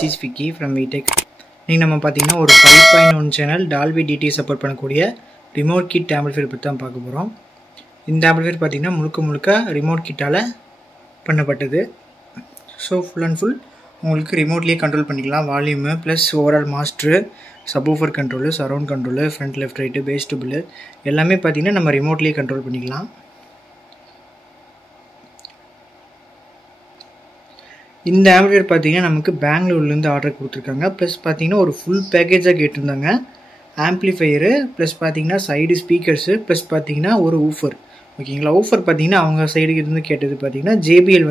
this is Vicky from VTech. இன்னைக்கு நம்ம பார்த்தீங்கன்னா ஒரு 5.1 சேனல் Dolby DT சப்போர்ட் பண்ணக்கூடிய ரிமோட் கிட் ஆம்பிளிஃபையர் பற்றி தான் பார்க்க போகிறோம். இந்த ஆம்பிளிஃபையர் பார்த்தீங்கன்னா முழுக்க ரிமோட் கிட்டால் பண்ணப்பட்டது. ஸோ ஃபுல் அண்ட் ஃபுல் உங்களுக்கு ரிமோட்லேயே கண்ட்ரோல் பண்ணிக்கலாம். Volume plus overall master, subwoofer control, surround control, front left right, base double எல்லாமே பார்த்தீங்கன்னா நம்ம ரிமோட்லேயே கண்ட்ரோல் பண்ணிக்கலாம். இந்த ஆம்பிளிஃபையர் பார்த்தீங்கன்னா நமக்கு பெங்களூர்லேருந்து ஆர்டர் கொடுத்துருக்காங்க. ப்ளஸ் பார்த்தீங்கன்னா ஒரு ஃபுல் பேக்கேஜாக கேட்டிருந்தாங்க. ஆம்பிளிஃபையரு ப்ளஸ் பார்த்தீங்கன்னா சைடு ஸ்பீக்கர்ஸு ப்ளஸ் பார்த்தீங்கன்னா ஒரு ஊஃபர். ஓகேங்களா, ஊஃபர் பார்த்தீங்கன்னா அவங்க சைடுக்கு இருந்து கேட்டது பார்த்தீங்கன்னா JBL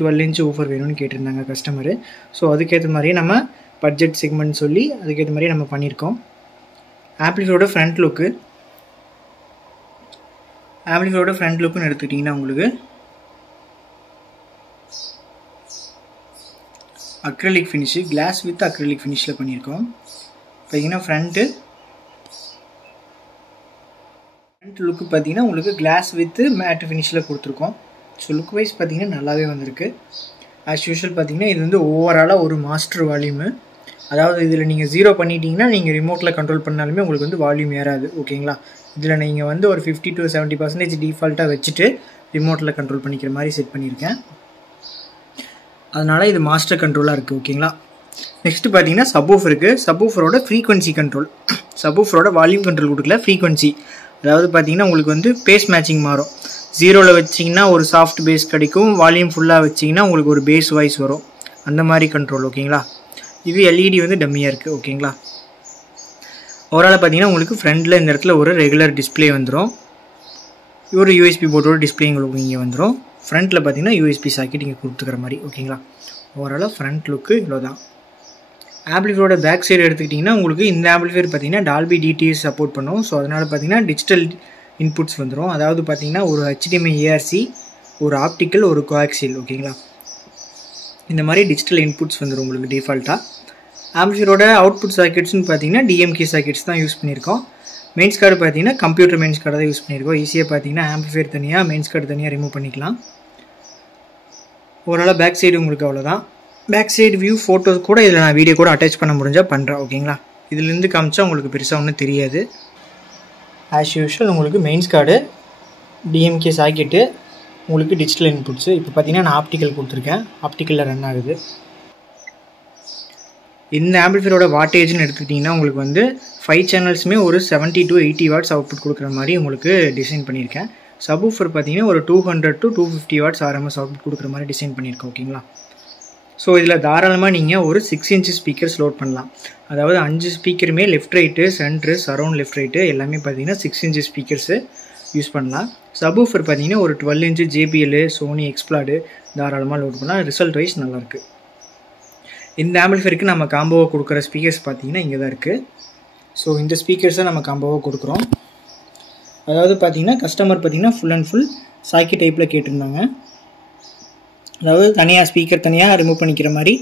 12 inch ஊஃபர் வேணும்னு கேட்டிருந்தாங்க கஸ்டமரு. ஸோ அதுக்கேற்ற மாதிரியே நம்ம பட்ஜெட் செக்மெண்ட் சொல்லி அதுக்கேற்ற மாதிரியே நம்ம பண்ணியிருக்கோம். ஆம்பிளிஃபையரோட ஃப்ரண்ட் லுக்குன்னு எடுத்துக்கிட்டிங்கன்னா உங்களுக்கு acrylic finish, glass with acrylic ஃபினிஷில் பண்ணியிருக்கோம். பார்த்தீங்கன்னா ஃப்ரண்ட் லுக்கு பார்த்தீங்கன்னா உங்களுக்கு கிளாஸ் வித் மேட் ஃபினிஷில் கொடுத்துருக்கோம். ஸோ லுக் வைஸ் பார்த்தீங்கன்னா நல்லாவே வந்திருக்கு. ஆஸ் யூஷுவல் பார்த்தீங்கன்னா இது வந்து ஓவராலாக ஒரு மாஸ்டர் வால்யூமு. அதாவது இதில் நீங்கள் 0 பண்ணிட்டீங்கன்னா நீங்கள் ரிமோட்டில் கண்ட்ரோல் பண்ணாலுமே உங்களுக்கு வந்து வால்யூம் ஏறாது. ஓகேங்களா, இதில் நீங்கள் வந்து ஒரு 50 to 70% டிஃபால்ட்டாக வச்சுட்டு ரிமோட்டில் கண்ட்ரோல் பண்ணிக்கிற மாதிரி செட் பண்ணியிருக்கேன். அதனால் இது மாஸ்டர் கண்ட்ரோலாக இருக்குது. ஓகேங்களா, நெக்ஸ்ட்டு பார்த்தீங்கன்னா சப்வூஃபரோட ஃப்ரீக்வன்சி கண்ட்ரோல். சப்வூஃபரோட வால்யூம் கண்ட்ரோல் கொடுக்கல, ஃப்ரீக்வன்சி. அதாவது பார்த்தீங்கன்னா உங்களுக்கு வந்து பேஸ் மேட்சிங் மாறும். 0ல் வச்சிங்கன்னா ஒரு சாஃப்ட் பேஸ் கிடைக்கும், வால்யூம் ஃபுல்லாக வச்சிங்கன்னா உங்களுக்கு ஒரு பேஸ் வாய்ஸ் வரும். அந்த மாதிரி கண்ட்ரோல். ஓகேங்களா, இது LED வந்து டம்மியாக இருக்குது. ஓகேங்களா, ஓவரால் பார்த்தீங்கன்னா உங்களுக்கு ஃப்ரண்டில் இந்த இடத்துல ஒரு ரெகுலர் டிஸ்பிளே வந்துடும். ஒரு USB போர்டோட டிஸ்பிளே உங்களுக்கு இங்கே வந்துடும். ஃப்ரண்ட்டில் பார்த்தீங்கன்னா USB சாக்கெட் இங்கே கொடுத்துக்கிற மாதிரி. ஓகேங்களா, ஓவராலாக ஃப்ரண்ட் லுக்கு இவ்வளோ தான். ஆம்பிளிஃபையரோட பேக் சைடு எடுத்துக்கிட்டிங்கன்னா உங்களுக்கு இந்த ஆம்பிளிஃபையர் பார்த்தீங்கன்னா Dolby DT சப்போர்ட் பண்ணும். ஸோ அதனால் பார்த்தீங்கன்னா டிஜிட்டல் இன்புட்ஸ் வந்துடும். அதாவது பார்த்தீங்கன்னா ஒரு HDMI ARC, ஒரு ஆப்டிக்கல், ஒரு கோஆக்சியல். ஓகேங்களா, இந்த மாதிரி டிஜிட்டல் இன்புட்ஸ் வந்துடும் உங்களுக்கு டிஃபால்ட்டாக. ஆம்பிளிஃபையரோட அவுட்புட் சாக்கெட்ஸ்னு பார்த்தீங்கன்னா DMK சாக்கெட்ஸ் தான் யூஸ் பண்ணியிருக்கோம். மெயின்ஸ் கார்டு பார்த்தீங்கன்னா கம்ப்யூட்டர் மெயின்ஸ் கார்டு தான் யூஸ் பண்ணியிருக்கோம். ஈஸியாக பார்த்தீங்கன்னா ஆம்பிளிஃபையர் தனியாக, மெயின்ஸ் கார்டு தனியாக ரிமூவ் பண்ணிக்கலாம். ஓவராலாக பேக் சைடு உங்களுக்கு அவ்வளோதான். பேக் சைடு வியூ ஃபோட்டோஸ் கூட இதில் நான் வீடியோ கூட அட்டாச் பண்ண முடிஞ்சால் பண்ணுறேன். ஓகேங்களா, இதுலேருந்து காமிச்சா உங்களுக்கு பெருசாக ஒன்றும் தெரியாது. ஆஸ் யூஷுவல் உங்களுக்கு மெயின்ஸ் கார்டு, DMK சாக்கெட்டு, உங்களுக்கு டிஜிட்டல் இன்புட்ஸு. இப்போ பார்த்தீங்கன்னா நான் ஆப்டிக்கல் கொடுத்துருக்கேன், ஆப்டிக்கலில் ரன் ஆகுது. இந்த ஆம்பிளிஃபையரோட வாட்டேஜ்னு எடுத்துக்கிட்டிங்கன்னா உங்களுக்கு வந்து 5 சேனல்ஸுமே ஒரு 70 to 80 watts அவுட்புட் கொடுக்குற மாதிரி உங்களுக்கு டிசைன் பண்ணியிருக்கேன். சப்வூஃபர் பார்த்தீங்கன்னா ஒரு 200 to 250 watts RMS அவுட்புட் கொடுக்குற மாதிரி டிசைன் பண்ணியிருக்கேன். ஓகேங்களா, ஸோ இதில் தாராளமாக நீங்கள் ஒரு 6 inch ஸ்பீக்கர்ஸ் லோட் பண்ணலாம். அதாவது 5 ஸ்பீக்கருமே left right, centre, surround left right எல்லாமே பார்த்தீங்கன்னா 6 inch ஸ்பீக்கர்ஸு யூஸ் பண்ணலாம். சப்வூஃபர் பார்த்தீங்கன்னா ஒரு 12 inch JBL, சோனி எக்ஸ்ப்ளாடு தாராளமாக லோட் பண்ணலாம். ரிசல்ட் வைஸ் நல்லாயிருக்கு. இந்த ஆம்பிளிஃபையருக்கு நம்ம காம்போவாக கொடுக்குற ஸ்பீக்கர்ஸ் பார்த்தீங்கன்னா இங்கே தான் இருக்குது. ஸோ இந்த ஸ்பீக்கர்ஸை நம்ம காம்போவாக கொடுக்குறோம். அதாவது பார்த்தீங்கன்னா கஸ்டமர் பார்த்தீங்கன்னா ஃபுல் அண்ட் ஃபுல் சாக்கெட் டைப்பில் கேட்டிருந்தாங்க. அதாவது தனியாக ஸ்பீக்கர் தனியாக ரிமூவ் பண்ணிக்கிற மாதிரி,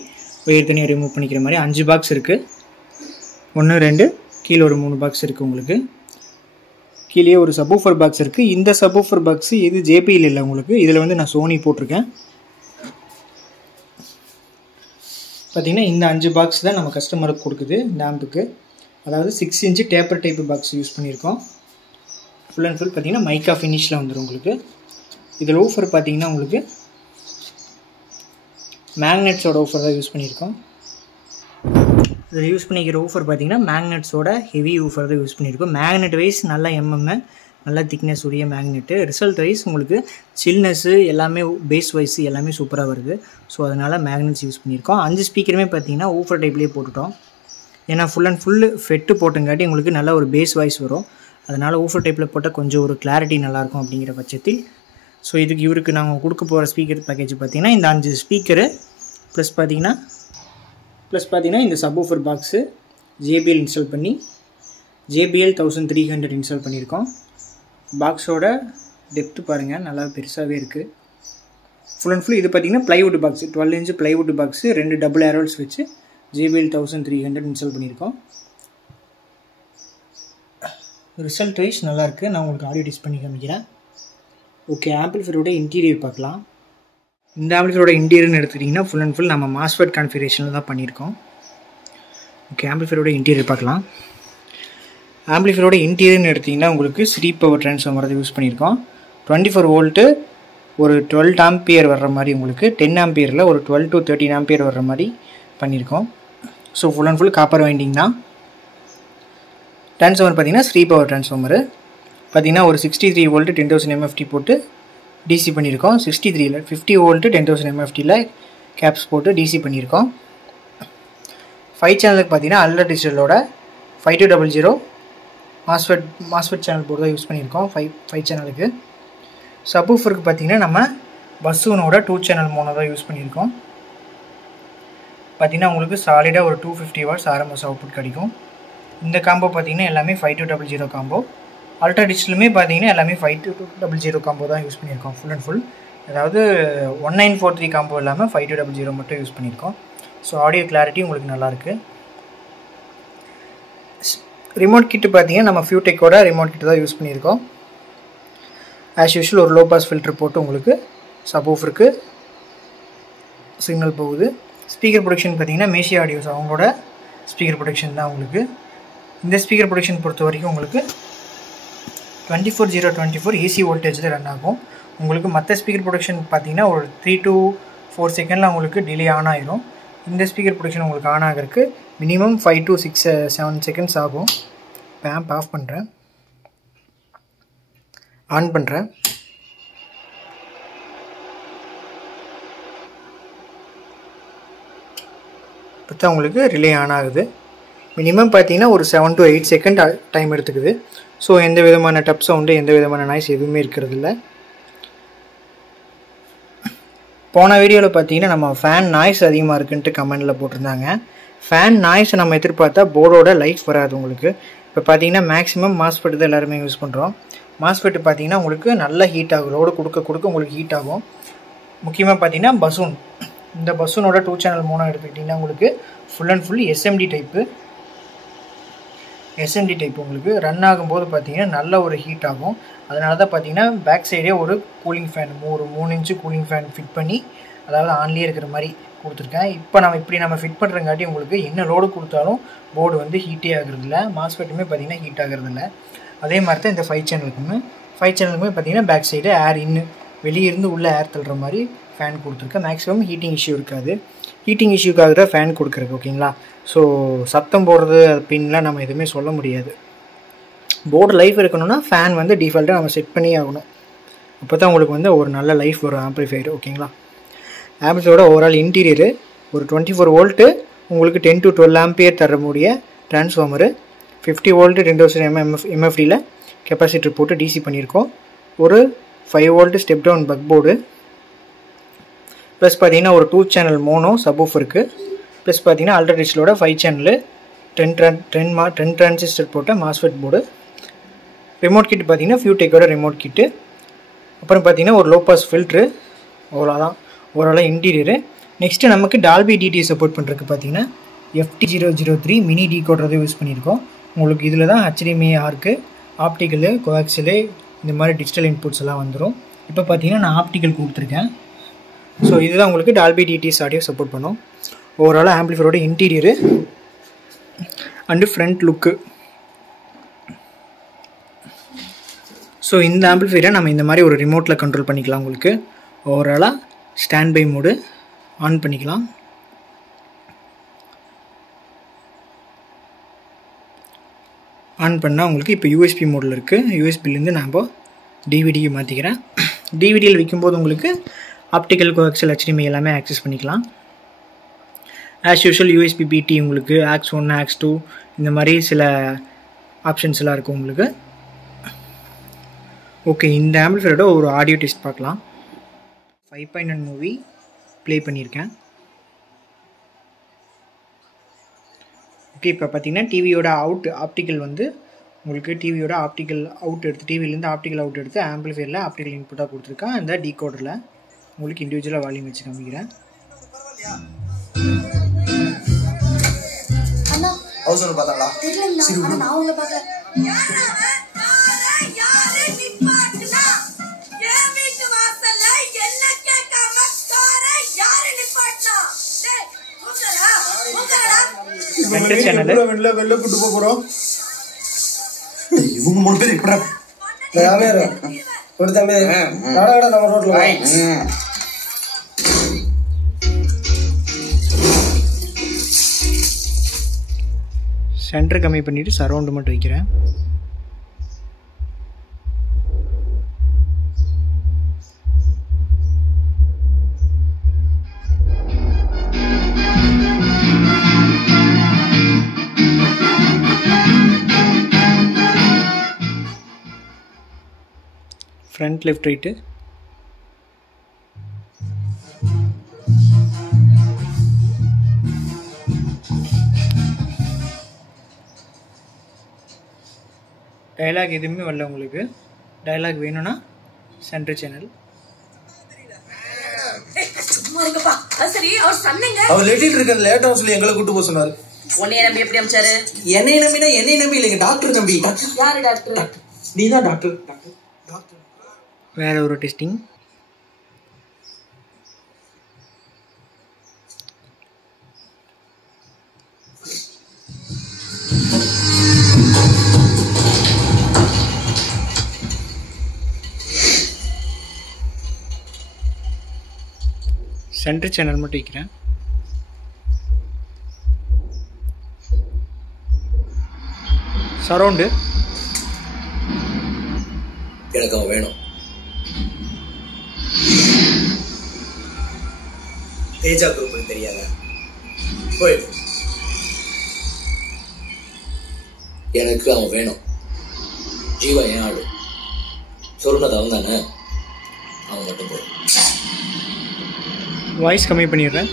ஒயர் தனியாக ரிமூவ் பண்ணிக்கிற மாதிரி 5 பாக்ஸ் இருக்குது. 1 2 கீழே ஒரு 3 பாக்ஸ் இருக்குது. உங்களுக்கு கீழே ஒரு சப்வூஃபர் பாக்ஸ் இருக்குது. இந்த சப்வூஃபர் பாக்ஸு இது JBL இல்லை உங்களுக்கு, இதில் வந்து நான் சோனி போட்டிருக்கேன். பார்த்திங்கன்னா இந்த 5 பாக்ஸ் தான் நம்ம கஸ்டமருக்கு கொடுக்குது இந்த ஆம்புக்கு. அதாவது 6 inch taper type box use பண்ணியிருக்கோம். ஃபுல் அண்ட் ஃபுல் பார்த்திங்கன்னா மைக்கா ஃபினிஷில் வந்துடும் உங்களுக்கு. இதில் ஊஃபர் பார்த்திங்கன்னா உங்களுக்கு மேக்னெட்ஸோட ஊஃபர் தான் யூஸ் பண்ணியிருக்கோம். இதில் யூஸ் பண்ணிக்கிற ஊஃபர் பார்த்திங்கன்னா மேக்னெட்ஸோட ஹெவி ஊஃபர் தான் யூஸ் பண்ணியிருக்கோம். மேக்னெட் வைஸ் நல்லா நல்லா திக்னஸ் உடைய மேக்னெட்டு. ரிசல்ட் வைஸ் உங்களுக்கு சில்னஸ்ஸு எல்லாமே பேஸ் வைஸ் எல்லாமே சூப்பராக வருது. ஸோ அதனால் மேக்னெட்ஸ் யூஸ் பண்ணியிருக்கோம். 5 ஸ்பீக்கருமே பார்த்தீங்கன்னா ஊஃபர் டைப்லேயே போட்டுட்டோம். ஏன்னா ஃபுல் அண்ட் ஃபுல்லு ஃபெட்டு போட்டங்காட்டி உங்களுக்கு நல்ல ஒரு பேஸ் வாய்ஸ் வரும். அதனால் ஊஃபர் டைப்பில் போட்டால் கொஞ்சம் ஒரு கிளாரிட்டி நல்லாயிருக்கும் அப்படிங்கிற பட்சத்தில். ஸோ இவருக்கு நாங்கள் கொடுக்க போகிற ஸ்பீக்கர் பேக்கேஜ் பார்த்திங்கன்னா இந்த 5 ஸ்பீக்கரு ப்ளஸ் பார்த்திங்கன்னா இந்த சப்வூஃபர் பாக்ஸு JBL இன்ஸ்டால் பண்ணி JBL 1300 இன்ஸ்டால் பண்ணியிருக்கோம். பாக்ஸோட டெப்த்து பாருங்கள், நல்லா பெருசாகவே இருக்குது. ஃபுல் அண்ட் ஃபுல் இது பார்த்திங்கன்னா plywood box, 12 inch plywood box, 2 double ஏரோல்ஸ் வச்சு JBL 1300 இன்ஸ்டால் பண்ணியிருக்கோம். ரிசல்ட் வைஸ் நல்லாயிருக்கு. நான் உங்களுக்கு ஆடியோ டெஸ்ட் பண்ணி காமிக்கிறேன். ஓகே, ஆம்பிளிஃபையரோட இன்டீரியர் பார்க்கலாம். இந்த ஆம்பிளிஃபையரோட இன்டீரியர்னு எடுத்துக்கிட்டிங்கன்னா ஃபுல் அண்ட் ஃபுல் நம்ம மாஸ்ஃபெட் கான்ஃபிகரேஷனில் தான் பண்ணியிருக்கோம். ஓகே, ஆம்பிளிஃபையரோட இன்டீரியர் பார்க்கலாம். ஆம்பிளிஃபையரோட இன்டீரியர்னு எடுத்திங்கன்னா உங்களுக்கு 3 பவர் ட்ரான்ஸ்ஃபார்மர் தான் யூஸ் பண்ணியிருக்கோம். 24 வோல்ட்டு ஒரு 12 ஆம்பியர் வர்ற மாதிரி உங்களுக்கு 10 ஆம்பியரில் ஒரு 12 to 13 ஆம்பியர் வர்ற மாதிரி பண்ணியிருக்கோம். So full and full copper winding தான். ட்ரான்ஸ்ஃபார்மர் பார்த்திங்கன்னா 3 பவர் ட்ரான்ஸ்ஃபார்மரு பார்த்திங்கன்னா ஒரு 63 வோல்ட்டு 10,000 MFT போட்டு டிசி பண்ணியிருக்கோம். 63ல் 50 வோல்ட்டு 10,000 MFTயில் கேப்ஸ் போட்டு டிசி பண்ணியிருக்கோம். 5 சேனலுக்கு பார்த்திங்கன்னா அல்ல டிஜிட்டலோட 5200 மாஸ்ஃபெட் சேனல் போர்டு தான் யூஸ் பண்ணியிருக்கோம். 5 சேனலுக்கு. சப்வூஃபருக்கு பார்த்திங்கன்னா நம்ம பஸ்ஸூனோட 2 சேனல் மோனோ தான் யூஸ் பண்ணியிருக்கோம். பார்த்திங்கன்னா உங்களுக்கு சாலிடாக ஒரு 250 வாட்ஸ் RMS அவுட்புட் கிடைக்கும். இந்த காம்போ பார்த்திங்கன்னா எல்லாமே 5200 காம்போ. அல்ட்ரா டிஜிட்டலுமே பார்த்திங்கன்னா எல்லாமே 5200 காம்போ தான் யூஸ் பண்ணியிருக்கோம் ஃபுல் அண்ட் ஃபுல். அதாவது 1943 காம்போ இல்லாமல் 5200 மட்டும் யூஸ் பண்ணியிருக்கோம். ஸோ ஆடியோ கிளாரிட்டி உங்களுக்கு நல்லாயிருக்கு. ரிமோட் கிட்டு பார்த்திங்கன்னா நம்ம ஃபியூடெக்கோட ரிமோட் கிட்டு தான் யூஸ் பண்ணியிருக்கோம். ஆஸ் யூஷுவல் ஒரு லோ பாஸ் ஃபில்டர் போட்டு உங்களுக்கு சப்வூஃபருக்கு சிக்னல் போகுது. ஸ்பீக்கர் ப்ரொடக்ஷன் பார்த்திங்கன்னா மேஷி ஆடியோஸ் அவங்களோட ஸ்பீக்கர் ப்ரொடக்ஷன் தான் உங்களுக்கு. இந்த ஸ்பீக்கர் ப்ரொடக்ஷன் பொறுத்த வரைக்கும் உங்களுக்கு 24/0/24 AC வோல்டேஜ் தான் ரன் ஆகும். உங்களுக்கு மற்ற ஸ்பீக்கர் ப்ரொடக்ஷன் பார்த்திங்கன்னா ஒரு 3 to 4 செகண்டில் உங்களுக்கு டிலே ஆன் ஆயிரும். இந்த ஸ்பீக்கர் ப்ரொடக்ஷன் உங்களுக்கு ஆன் ஆகிறதுக்கு மினிமம் 5 to 6-7 செகண்ட்ஸ் ஆகும். ஆம்ப் ஆஃப் பண்ணுறேன், ஆன் பண்ணுறேன். இப்போ தான் உங்களுக்கு ரிலே ஆன் ஆகுது. மினிமம் பார்த்தீங்கன்னா ஒரு 7 to 8 செகண்ட் டைம் எடுத்துக்குது. ஸோ எந்த விதமான டப் சவுண்டு எந்த விதமான நாய்ஸ் எதுவுமே இருக்கிறது இல்லை. போன வீடியோவில் பார்த்தீங்கன்னா நம்ம ஃபேன் நாய்ஸ் அதிகமாக இருக்குன்ட்டு கமெண்டில் போட்டிருந்தாங்க. ஃபேன் நாய்ஸை நம்ம எதிர்பார்த்தா போர்டோட லைஃப் வராது உங்களுக்கு. இப்போ பார்த்தீங்கன்னா மேக்ஸிமம் மாஸ்ஃபெட் தான் எல்லாருமே யூஸ் பண்ணுறோம். மாஸ்ஃபெட் பார்த்தீங்கன்னா உங்களுக்கு நல்ல ஹீட் ஆகும். லோடு கொடுக்க உங்களுக்கு ஹீட் ஆகும். முக்கியமாக பார்த்தீங்கன்னா பசூன், இந்த பசூனோட 2 சேனல் மோனோ எடுத்துக்கிட்டிங்கன்னா உங்களுக்கு full and full SMD type உங்களுக்கு ரன் ஆகும்போது பார்த்தீங்கன்னா நல்ல ஒரு ஹீட் ஆகும். அதனால தான் பார்த்தீங்கன்னா பேக் சைடே ஒரு கூலிங் ஃபேன், ஒரு 3 இன்ச்சு கூலிங் ஃபேன் ஃபிட் பண்ணி, அதாவது ஆன்லேயே இருக்கிற மாதிரி கொடுத்துருக்கேன். இப்போ நம்ம ஃபிட் பண்ணுறங்காட்டி உங்களுக்கு என்ன லோடு கொடுத்தாலும் போர்டு வந்து ஹீட்டே ஆகுறதில்ல. மாஸ்ஃபெட்டுமே பார்த்தீங்கன்னா ஹீட் ஆகுறதில்ல. அதே மாதிரி தான் இந்த 5 சேனலுக்குமே பார்த்தீங்கன்னா பேக் சைடு ஏர் வெளியிருந்து உள்ளே ஏர் தள்ளுற மாதிரி ஃபேன் கொடுத்துருக்கேன். மேக்ஸிமம் ஹீட்டிங் இஷ்யூ இருக்காது. ஹீட்டிங் இஷ்யூக்காக தான் ஃபேன் கொடுக்குறது, ஓகேங்களா. ஸோ சத்தம் போடுறது அப்படின்லாம் நம்ம எதுவுமே சொல்ல முடியாது. போர்டு லைஃப் இருக்கணும்னா ஃபேன் வந்து டிஃபால்ட்டாக நம்ம செட் பண்ணி ஆகணும். அப்போ தான் உங்களுக்கு வந்து ஒரு நல்ல லைஃப் வரும் ஆம்பிளிஃபையர், ஓகேங்களா. ஆம்பிளிஃபையரோட ஓவரால் இன்டீரியரு ஒரு 24 வோல்ட்டு உங்களுக்கு 10 to 12 ஆம்பியர் தரக்கூடிய ட்ரான்ஸ்ஃபார்மரு, 50 வோல்ட்டு 10,000 MFTயில் கெப்பாசிட்டர் போட்டு டிசி பண்ணியிருக்கோம். ஒரு 5 volt step down buck board, plus பார்த்தீங்கன்னா ஒரு 2 சேனல் மோனோ சப்வூஃபருக்கு, ப்ளஸ் பார்த்தீங்கன்னா அல்ட்ரா டிஜிட்டலோட 5 சேனலு 10 டிரான்சிஸ்டர் போட்ட மாஸ்ஃபெட் போர்டு. ரிமோட் கிட் பார்த்தீங்கன்னா ஃபியூடெக்கோட ரிமோட் கிட்டு. அப்புறம் பார்த்தீங்கன்னா ஒரு லோ பாஸ் ஃபில்ட்ரு. அவ்வளோதான் ஓவராலாக இன்டீரியரு. நெக்ஸ்ட்டு நமக்கு டால்பி டிடி சப்போர்ட் பண்ணுறதுக்கு பார்த்தீங்கன்னா FT003 மினி டீகோடர் யூஸ் பண்ணியிருக்கோம். உங்களுக்கு இதில் தான் HDMI ஆர்க்கு, ஆப்டிக்கலு, கோஆக்சிலு இந்த மாதிரி டிஜிட்டல் இன்புட்ஸ் எல்லாம் வந்துடும். இப்போ பார்த்தீங்கன்னா நான் ஆப்டிக்கல் கொடுத்துருக்கேன். ஸோ இதுதான் உங்களுக்கு டால்பி டிடிஎஸ் ஆடியோ சப்போர்ட் பண்ணும். ஓவராலாக ஆம்பிளிஃபையரோட interior and front look. So இந்த ஆம்பிளிஃபையரை நம்ம இந்த மாதிரி ஒரு ரிமோட்டில் கண்ட்ரோல் பண்ணிக்கலாம். உங்களுக்கு ஓவராலாக ஸ்டாண்ட் பை மோடு ஆன் பண்ணிக்கலாம். ஆன் பண்ணால் உங்களுக்கு இப்போ யூஎஸ்பி மோடில் இருக்குது. யூஎஸ்பிலேருந்து நான் இப்போ டிவிடிக்கு மாற்றிக்கிறேன். டிவிடியில் வைக்கும்போது உங்களுக்கு ஆப்டிக்கல், கோஆக்சியல், HDMI எல்லாமே ஆக்சஸ் பண்ணிக்கலாம். ஆஸ் யூஷுவல் யூஎஸ்பி பிடி உங்களுக்கு ஆக்ஸ் 1, ஆக்ஸ் 2 இந்த மாதிரி சில ஆப்ஷன்ஸ் எல்லாம் இருக்கும் உங்களுக்கு. ஓகே, இந்த ஆம்பிளிஃபையரோட ஒரு ஆடியோ டெஸ்ட் பார்க்கலாம். 5.1 மூவி ப்ளே பண்ணியிருக்கேன். ஓகே, இப்போ பார்த்தீங்கன்னா டிவியோட ஆப்டிக்கல் வந்து உங்களுக்கு டிவியோட ஆப்டிக்கல் அவுட் எடுத்து, டிவிலேருந்து ஆப்டிக்கல் அவுட் எடுத்து ஆம்பிளிஃபையரில் ஆப்டிக்கல் இன்புட்டாக கொடுத்துருக்கேன். அந்த டீகோடரில் உங்களுக்கு இண்டிவிஜுவலாக வால்யூம் வச்சு காமிக்கிறேன். சேனல். வெளில கூட்டு போறோம். இவங்க 3 பேர் இப்படா யாரே ஒரு தம்பி வாடா நம்ம ரோட்ல வா. சென்டர் கம்மி பண்ணிட்டு சரவுண்ட் மட்டும் வைக்கிறேன். ஃப்ரண்ட் லெஃப்ட் ரைட்டு டயலாக் எதுவுமே வரல உங்களுக்கு. டயலாக் வேணும்னா சென்டர் சேனல். அவர் லெட்டிட்டு இருக்க லேட்டா சொல்லி எங்களை கூட்டு போக சொன்னாரு. உன்னைய நம்பி எப்படி அமிச்சாரு? என்னை நம்பினா என்னை நம்பி இல்லைங்க, டாக்டர் நம்பி. யாரு டாக்டர்? நீ தான் டாக்டர். வேற ஒரு டெஸ்டிங். சென்டர் சேனல் மட்டும் வைக்கிறேன். சரவுண்டு எனக்கு அவன் வேணும். தேஜா குரூப் தெரியாத போயிடு. எனக்கு அவன் வேணும். ஜீவா ஏன் ஆடு சொன்னது அவன் தானே, அவன் மட்டும் போய். வாய்ஸ் கம்மி பண்ணிடுறேன்.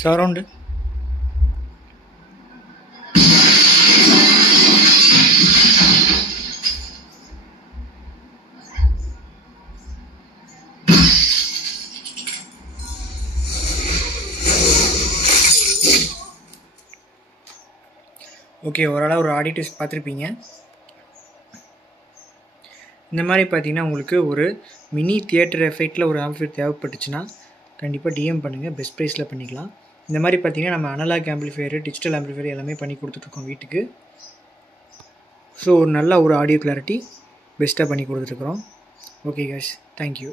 Surround okay. ஓரளவு ஒரு ஆடியோ டெஸ்ட் பார்த்துருப்பீங்க. இந்த மாதிரி பார்த்தீங்கன்னா உங்களுக்கு ஒரு மினி தியேட்டர் எஃபெக்டில் ஒரு ஆம்பிஃபையர் தேவைப்பட்டுச்சுன்னா கண்டிப்பாக டிஎம் பண்ணுங்கள், பெஸ்ட் ப்ரைஸில் பண்ணிக்கலாம். இந்த மாதிரி பார்த்தீங்கன்னா நம்ம அனலாக் ஆம்பிளிஃபையர், டிஜிட்டல் ஆம்பிளிஃபையர் எல்லாமே பண்ணி கொடுத்துட்ருக்கோம் வீட்டுக்கு. ஸோ ஒரு நல்ல ஒரு ஆடியோ கிளாரிட்டி பெஸ்ட்டாக பண்ணி கொடுத்துட்ருக்குறோம். Okay guys, thank you.